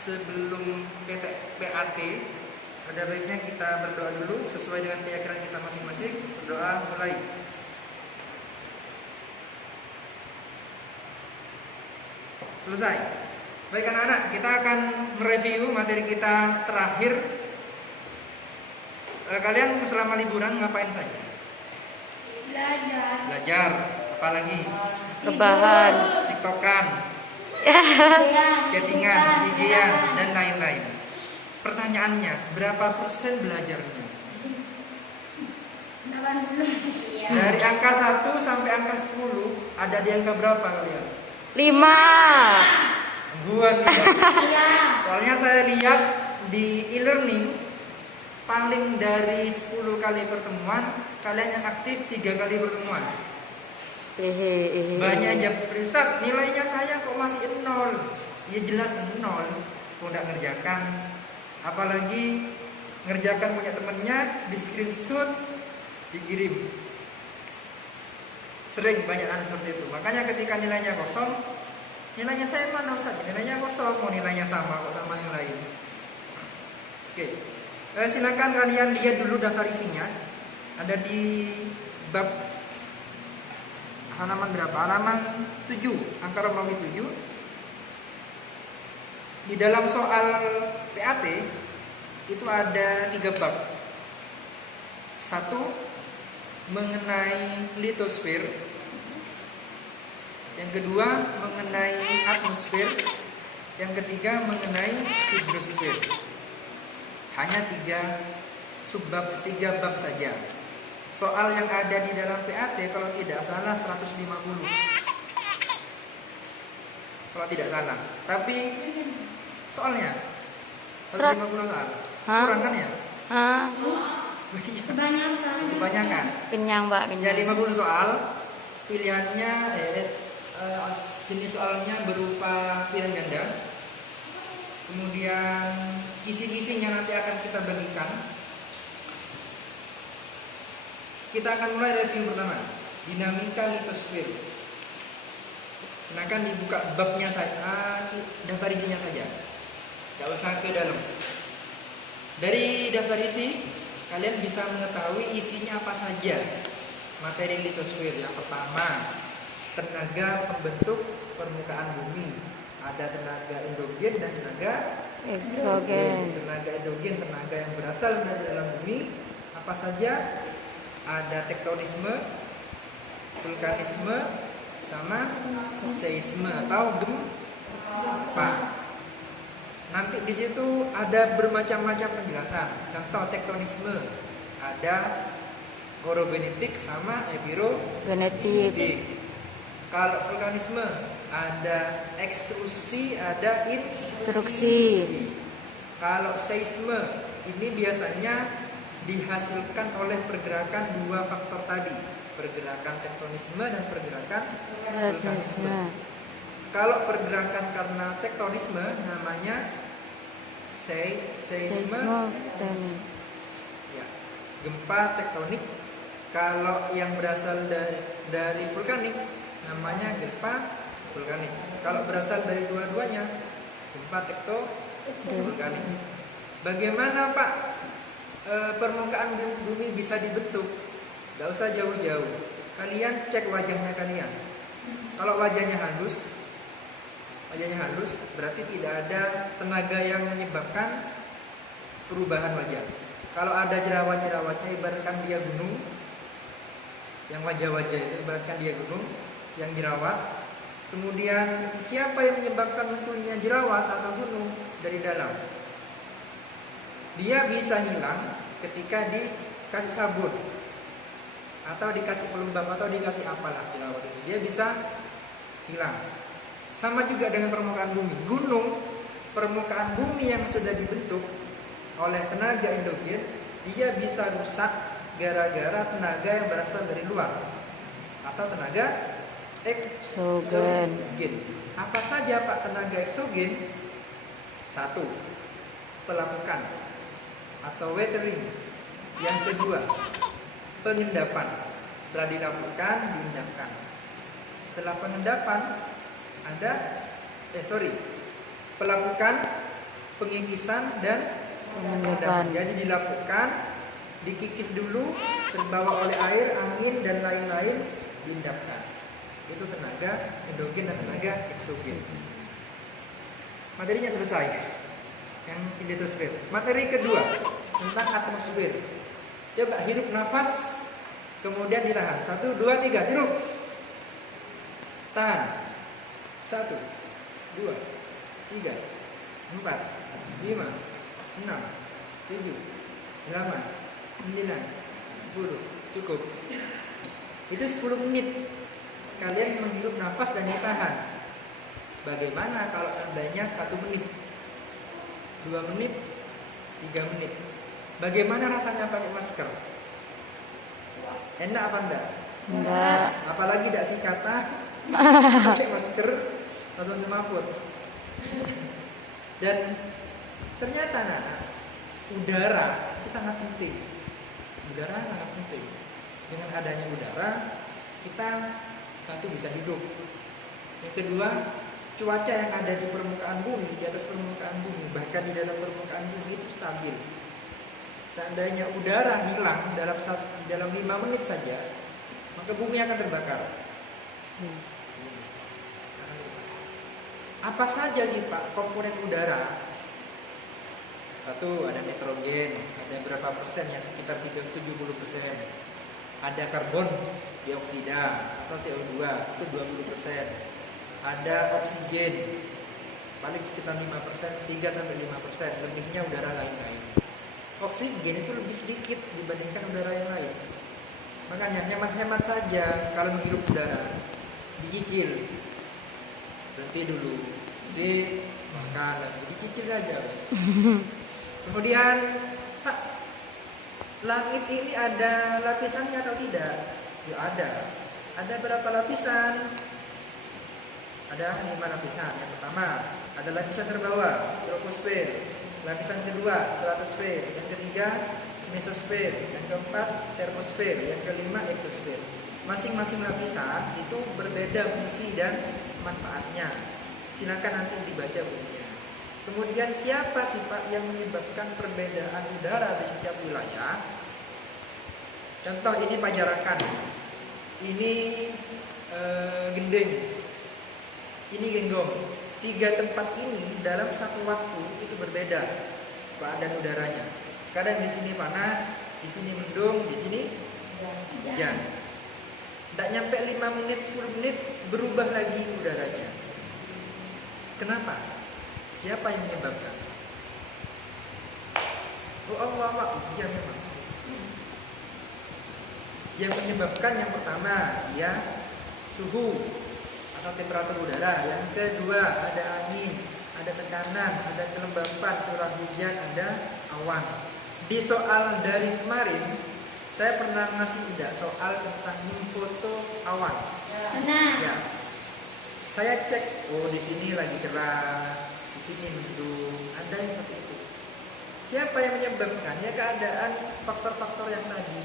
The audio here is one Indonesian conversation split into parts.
sebelum PAT ada baiknya kita berdoa dulu sesuai dengan keyakinan kita masing-masing. Berdoa mulai. Selesai. Baik anak-anak, kita akan mereview materi kita terakhir. Kalian selama liburan ngapain saja? Belajar. Apalagi? Rebahan. TikTokan, chattingan, IG-an, dan lain-lain. Pertanyaannya, berapa persen belajarnya? 80. Dari angka 1 sampai angka 10, ada di angka berapa kalian? 5. Gua tidak. Soalnya saya lihat di e-learning paling dari 10 kali pertemuan, kalian yang aktif 3 kali pertemuan. Banyak yang jawab, Ustaz, nilainya saya kok masih 0. Ya jelas 0. Kok nggak ngerjakan. Apalagi ngerjakan punya temennya, di screenshot, dikirim. Sering banyak anak seperti itu. Makanya ketika nilainya kosong, nilainya saya mana Ustaz? Nilainya kosong, mau nilainya sama kok sama yang lain. Oke. Silakan kalian lihat dulu daftar isinya. Ada di bab halaman berapa? Halaman 7, angka Romawi 7. Di dalam soal PAT itu ada 3 bab. 1 mengenai litosfer. Yang kedua mengenai atmosfer. Yang ketiga mengenai hidrosfer. Hanya 3 subbab, 3 bab saja. Soal yang ada di dalam PAT kalau tidak salah 150. Kalau tidak salah. Tapi soalnya 150 soal. Kurang kan ya? Kebanyakan. Kenyang, Mbak. Ya 50 soal. Pilihannya jenis soalnya berupa pilihan ganda. Kemudian kisi-kisinya nanti akan kita bagikan. Kita akan mulai review pertama, dinamika litosfer. Silakan dibuka babnya saja, daftar isinya saja. Tidak usah ke dalam. Dari daftar isi, kalian bisa mengetahui isinya apa saja. Materi litosfer yang pertama, tenaga pembentuk permukaan bumi. Ada tenaga endogen dan tenaga Eksogen. Tenaga endogen, tenaga yang berasal dari dalam bumi. Apa saja? Ada tektonisme, vulkanisme, sama seisme atau gempa. Nanti di situ ada bermacam-macam penjelasan. Contoh tektonisme ada orogenetik sama epirogenetik. Kalau vulkanisme ada ekstrusi, ada Instruksi. Kalau seisme ini biasanya dihasilkan oleh pergerakan 2 faktor tadi, pergerakan tektonisme dan pergerakan vulkanisme. Kalau pergerakan karena tektonisme namanya seisme, ya, gempa tektonik. Kalau yang berasal dari vulkanik namanya gempa vulkanik. Kalau berasal dari dua-duanya gempa tektovulkanik. Bagaimana Pak permukaan bumi bisa dibentuk? Gak usah jauh-jauh. Kalian cek wajahnya kalian. Kalau wajahnya halus berarti tidak ada tenaga yang menyebabkan perubahan wajah. Kalau ada jerawat-jerawatnya, ibaratkan dia gunung. Yang wajah-wajah itu ibaratkan dia gunung yang jerawat. Kemudian siapa yang menyebabkan munculnya jerawat atau gunung? Dari dalam. Dia bisa hilang ketika dikasih sabun atau dikasih pelembab atau dikasih apalah jerawat itu. Dia bisa hilang. Sama juga dengan permukaan bumi. Gunung, permukaan bumi yang sudah dibentuk oleh tenaga endogen, dia bisa rusak gara-gara tenaga yang berasal dari luar atau tenaga eksogen. Apa saja Pak tenaga eksogen? 1. Pelapukan atau weathering. Yang kedua, pengendapan. Setelah dilapukan, diendapkan. Setelah pengendapan ada pelapukan, pengikisan dan Pengendapan. Jadi dilakukan, dikikis dulu, terbawa oleh air, angin dan lain-lain, diendapkan. Itu tenaga endogen dan tenaga eksogen. Materinya selesai. Yang litosfer. Materi kedua tentang atmosfer. Coba hirup nafas, kemudian ditahan. 1, 2, 3, hirup. Tahan. 1, 2, 3, 4, 5, 6, 7, 8, 9, 10. Cukup. Itu 10 menit. Kalian menghirup nafas dan ditahan. Bagaimana kalau seandainya 1 menit, 2 menit, 3 menit? Bagaimana rasanya pakai masker? Enak apa enggak? Enggak. Apalagi tidak si kata pakai masker atau semaput. Dan ternyata udara itu sangat penting. Udara sangat penting. Dengan adanya udara, kita satu bisa hidup. Yang kedua, cuaca yang ada di permukaan bumi, di atas permukaan bumi, bahkan di dalam permukaan bumi itu stabil. Seandainya udara hilang dalam 5 menit saja, maka bumi akan terbakar. Apa saja sih Pak komponen udara? 1, ada nitrogen, ada berapa persen ya, sekitar 70%. Ada karbon dioksida atau CO2 itu 20%. Ada oksigen paling sekitar 5%, 3-5%, lebihnya udara lain-lain. Oksigen itu lebih sedikit dibandingkan udara yang lain. Makanya hemat-hemat saja kalau menghirup udara. Dicicil. Berhenti dulu. Jadi makan lagi, dicicil saja, Mas. Kemudian, Pak, langit ini ada lapisannya atau tidak? Ya ada. Ada berapa lapisan? Ada 5 lapisan. Yang pertama, ada lapisan terbawah, troposfer. Lapisan kedua, stratosfer. Yang ketiga, mesosfer. Yang keempat, termosfer. Yang kelima, eksosfer. Masing-masing lapisan itu berbeda fungsi dan manfaatnya. Silakan nanti dibaca bukunya. Kemudian siapa sih Pak yang menyebabkan perbedaan udara di setiap wilayah? Contoh ini Pajarakan. Ini Gendeng. Ini Genggong. 3 tempat ini dalam satu waktu itu berbeda keadaan udaranya. Kadang di sini panas, di sini mendung, di sini hujan. Tidak nyampe 5 menit, 10 menit berubah lagi udaranya. Kenapa? Siapa yang menyebabkan? Oh Allah, iya memang. Yang menyebabkan yang pertama ya suhu atau temperatur udara. Yang kedua ada angin, ada tekanan, ada kelembapan, curah hujan, ada awan. Di soal dari kemarin saya pernah ngasih tidak soal tentang foto awan. Ya. Saya cek, oh di sini lagi cerah, di sini mendung, ada yang seperti itu. Siapa yang menyebabkan? Ya keadaan faktor-faktor yang tadi.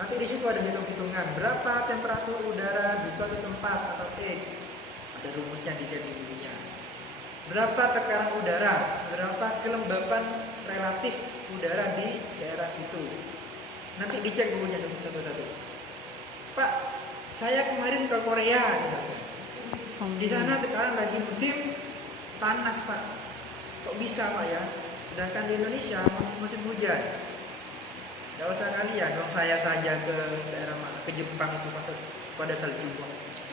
Nanti di situ ada hitung-hitungan berapa temperatur udara di suatu tempat atau ada rumusnya di bukunya. Berapa tekanan udara, berapa kelembapan relatif udara di daerah itu. Nanti dicek bukunya satu-satu. Pak, saya kemarin ke Korea misalnya. Di sana sekarang lagi musim panas Pak. Kok bisa Pak ya? Sedangkan di Indonesia masih musim hujan. Gak usah kalian, dong saya saja ke daerah mana? Ke Jepang itu pada salju.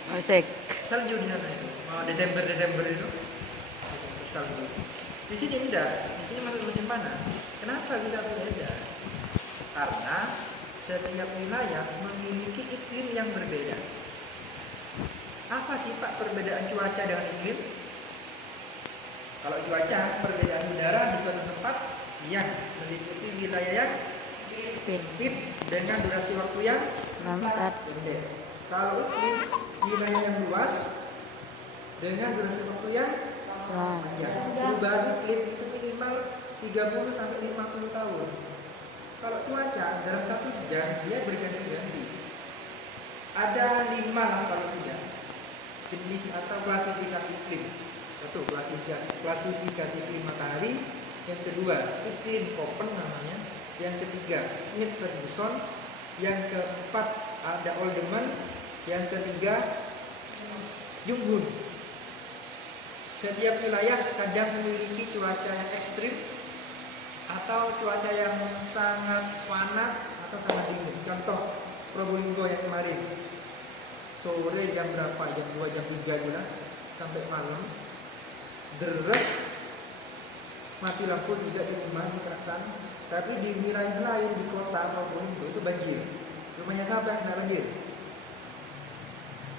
Asik. Salju di sana itu. Desember itu. Desember salju. Di sini enggak. Di sini masih musim panas. Kenapa bisa berbeda? Karena setiap wilayah memiliki iklim yang berbeda. Apa sih Pak perbedaan cuaca dengan iklim? Kalau cuaca, perbedaan udara di suatu tempat yang meliputi wilayah yang sempit dengan durasi waktu yang Lambat. pendek. Kalau iklim, wilayah yang luas dengan durasi waktu yang panjang. Perubahan iklim itu minimal 30 sampai 50 tahun. Kalau cuaca dalam 1 jam dia berganti-ganti. Ada 5 lah kalau tidak jenis atau klasifikasi iklim. Satu, klasifikasi iklim matahari. Yang kedua, iklim Köppen namanya. Yang ketiga, Smith-Ferguson. Yang keempat, ada Oldeman. Yang ketiga, Junghun. Setiap wilayah kadang memiliki cuaca yang ekstrim atau cuaca yang sangat panas atau sangat dingin. Contoh Probolinggo yang kemarin, sore jam berapa? Jam 2, jam 3 juga sampai malam. Deres, mati lampu juga di rumah di Keraksan. Tapi di wilayah lain di kota Probolinggo itu banjir. Rumahnya siapa yang kena banjir?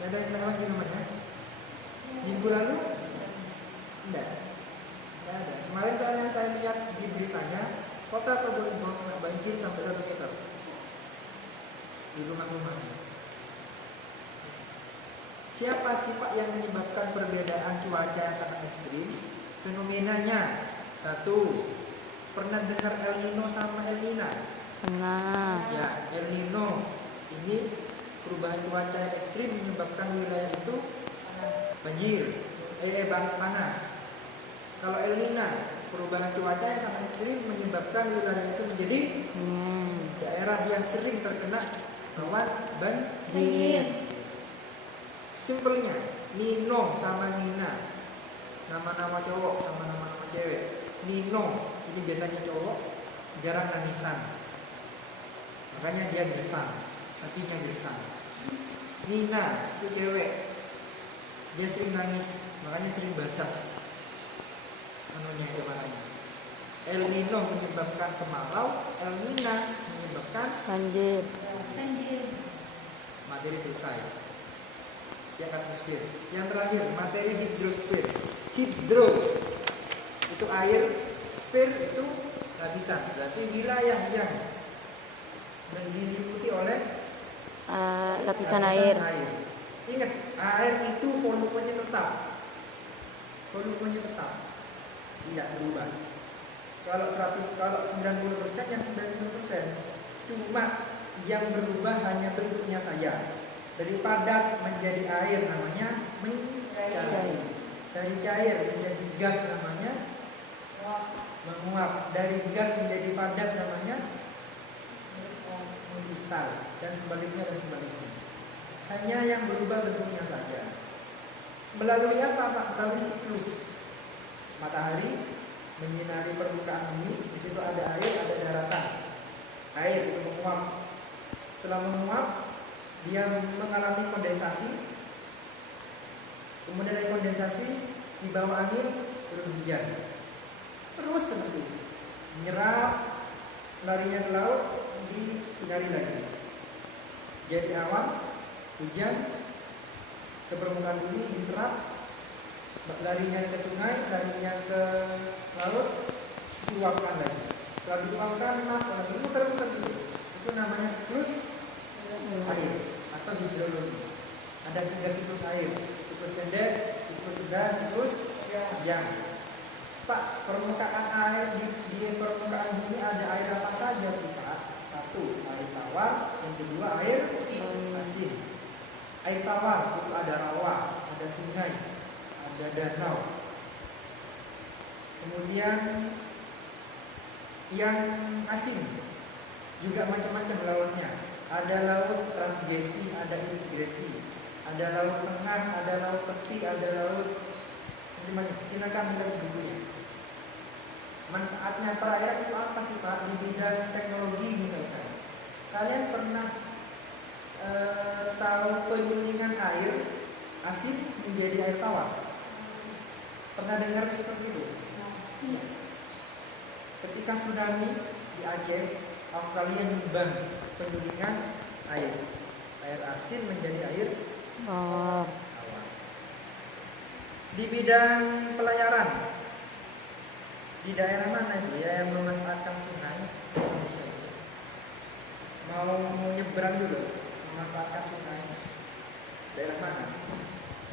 Ada yang kena banjir rumahnya? Minggu lalu? Enggak ada. Kemarin soalnya saya lihat di beritanya, kota Probolinggo kena banjir sampai 1 meter di rumah-rumahnya. Siapa sih Pak yang menyebabkan perbedaan cuaca yang sangat ekstrim? Fenomenanya, satu, pernah dengar El Nino sama El Nina? Pernah. Ya, El Nino ini perubahan cuaca yang ekstrim menyebabkan wilayah itu banjir, panas. Kalau El Nina, perubahan cuaca yang sangat ekstrim menyebabkan wilayah itu menjadi daerah yang sering terkena awan banjir. Simpelnya, Nino sama Nina, nama-nama cowok sama nama-nama cewek. Nino ini biasanya cowok, jarang nangisan, makanya dia gersang, hatinya gersang. Nina itu cewek, dia sering nangis, makanya sering basah anunya itu makanya. El Nino menyebabkan kemarau, El Nina menyebabkan Banjir. materi selesai. Yang atmosfer. Yang terakhir, materi hidrosfer. Hidro itu air, sfer itu lapisan. Berarti wilayah yang diliputi oleh lapisan air. Ingat, air itu volumenya tetap. Volumenya tetap. Tidak berubah. Kalau 90% yang 90%. Cuma yang berubah hanya bentuknya saja. Dari padat menjadi air namanya mencair. Dari cair menjadi gas namanya menguap. Dari gas menjadi padat namanya mengkristal, dan sebaliknya. Hanya yang berubah bentuknya saja. Melalui apa Pak? Melalui siklus. Matahari menyinari permukaan bumi, di situ ada air, ada daratan. Air itu menguap. Setelah menguap, dia mengalami kondensasi. Kemudian dari kondensasi dibawa angin turun hujan. Terus seperti itu. Menyerap, larinya ke laut, disinari lagi. Jadi awan, hujan, ke permukaan bumi diserap, larinya ke sungai, larinya ke laut, diuapkan lagi. Setelah diuapkan, lagi muter-muter dulu. Itu namanya siklus air atau hidrologi. Ada 3 siklus air: siklus pendek, siklus sedang, siklus panjang. Pak, permukaan air di permukaan bumi ada air apa saja sih Pak? 1, air tawar. Yang kedua, air asin. Air tawar itu ada rawa, ada sungai, ada danau. Kemudian yang asin juga macam-macam lautnya. Ada laut transgresi, ada insgresi, ada laut tengah, ada laut tepi, ada laut macam-macam. Silakan lihat bukunya. Manfaatnya perairan itu apa sih Pak? Di bidang teknologi misalkan, kalian pernah tahu penyulingan air asin menjadi air tawar? Pernah dengar seperti itu? Iya. Ketika tsunami di Aceh, Australia menyumbang penyulingan air asin menjadi air tawar. Di bidang pelayaran, di daerah mana itu ya yang memanfaatkan sungai di Indonesia itu? Mau nyebrang dulu, memanfaatkan sungai. Daerah mana?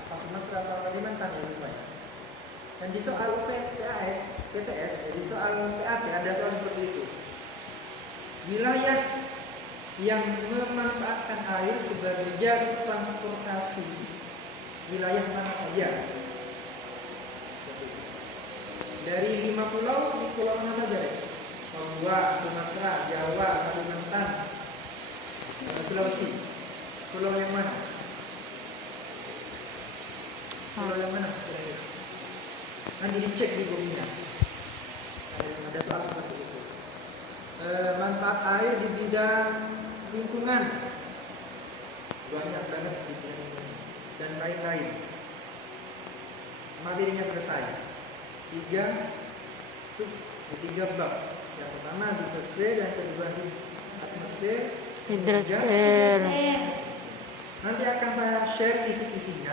Apa Sumatera atau Kalimantan ya rupanya? Dan di soal PPS, di soal PAT ada soal seperti itu. Wilayah yang memanfaatkan air sebagai jalur transportasi, wilayah mana saja? dari 5 pulau, di pulau mana saja deh? Papua, Sumatera, Jawa, Kalimantan, Sulawesi. Pulau yang mana? Pulau yang mana? Kira-kira? Nanti dicek di Google. Ada soal seperti itu. Manfaat air di bidang lingkungan banyak banget di bidang lingkungan dan lain-lain. Materinya selesai. 3 bab. Yang pertama litosfer, yang kedua atmosfer, Hidrosfer. nanti akan saya share kisi-kisinya.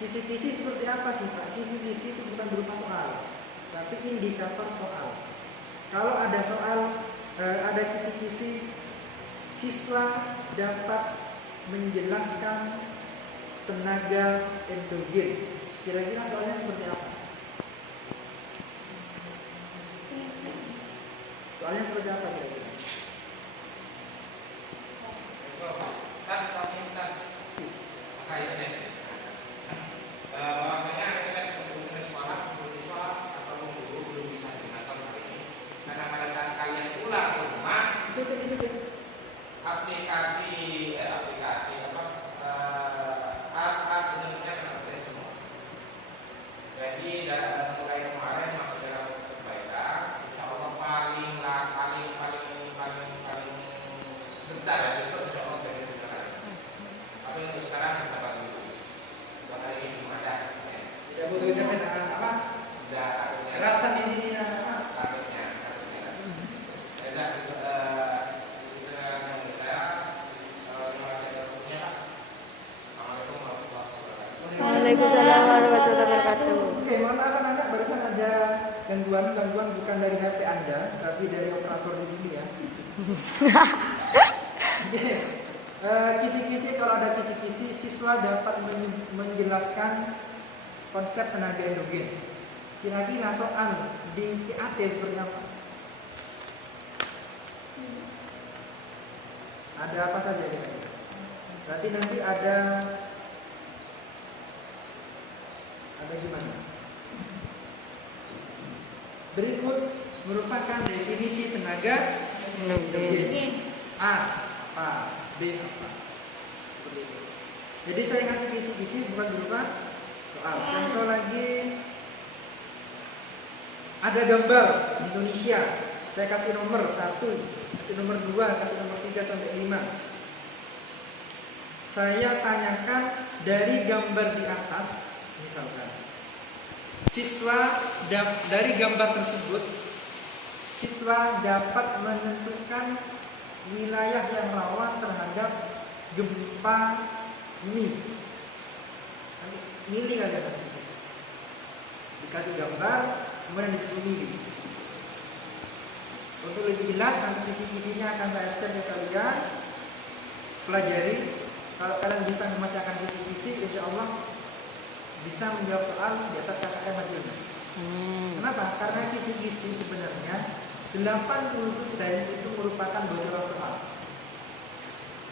Kisi-kisi seperti apa sih Pak? Kisi-kisi itu bukan berupa soal, tapi indikator soal. Kalau ada soal, ada kisi-kisi, siswa dapat menjelaskan tenaga endogen. Kira-kira soalnya seperti apa? Soalnya seperti apa kira-kira? Bahwasanya kita kebutuhan sekolah, siswa atau guru belum bisa digunakan hari ini. Karena pada saat kalian pulang ke rumah, aplikasi apa alat-alat bentuknya kena update semua. Jadi mulai kemarin masuk dalam perbaikan, insya Allah paling bentar ya, besok insya Allah sudah dijalan. Tapi untuk sekarang sabar dulu. Buat hari ini belum ada. Tidak butuh internet apa? Sudah takutnya. Rasa di sini apa? Takutnya. Saya Waalaikumsalam warahmatullahi wabarakatuh. Oke, mohon maaf anak, barusan ada gangguan bukan dari HP Anda, tapi dari operator di sini ya. Kisi-kisi, kalau ada kisi-kisi, siswa dapat menjelaskan konsep tenaga endogen. Kira-kira soal di PAT seperti apa? Ada apa saja kira-kira? Berarti nanti ada gimana? Berikut merupakan definisi tenaga endogen. A apa, B apa, seperti itu. Jadi saya kasih kisi-kisi bukan berupa soal. Contoh lagi, ada gambar Indonesia. Saya kasih nomor 1, kasih nomor 2, kasih nomor 3 sampai 5. Saya tanyakan dari gambar di atas, misalkan siswa dari gambar tersebut, siswa dapat menentukan wilayah yang rawan terhadap gempa mili kalian nanti. Dikasih gambar, kemudian disuruh milih. Untuk lebih jelas, nanti kisi-kisinya akan saya share ke kalian. Pelajari. Kalau kalian bisa membacakan kisi-kisi, insya Allah bisa menjawab soal di atas KKM hasilnya. Kenapa? Karena kisi-kisi sebenarnya 80% itu merupakan bocoran soal.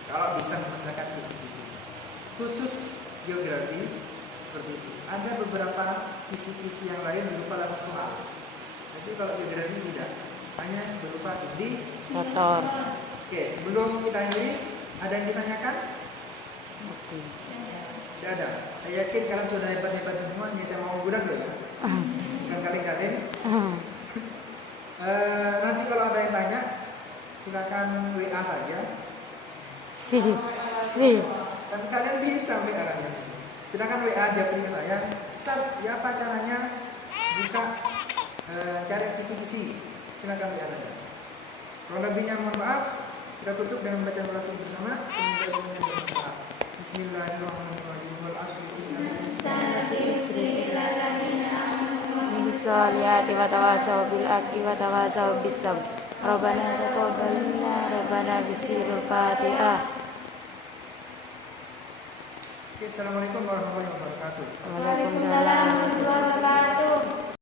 Kalau bisa membacakan kisi-kisi, khusus geografi seperti itu. Ada beberapa kisi-kisi yang lain berupa langsung soal. Tapi kalau geografi tidak, hanya berupa Indikator. Oke, sebelum kita ini ada yang ditanyakan? Oke. Tidak ada. Saya yakin kalian sudah hebat-hebat semua. Ini saya mau gudang dulu ya. Bukan kalian. Nanti kalau ada yang tanya, silakan WA saja. Si. Dan kalian bisa WA kalian. Silakan WA aja ke saya. Ustaz, ya apa caranya buka cari kisi-kisi? Silakan WA saja. Kalau lebihnya mohon maaf. Kita tutup dengan bacaan orasi bersama. Semoga ini bermanfaat. Bismillahirrahmanirrahim. Wal asri Bismillahirrahmanirrahim. Wa tawassaw bil haqqi wa tawassaw bis sabr. Rabbana taqabbal minna rabbana bisirul Fatihah. Assalamualaikum warahmatullahi wabarakatuh. Waalaikumsalam warahmatullahi wabarakatuh.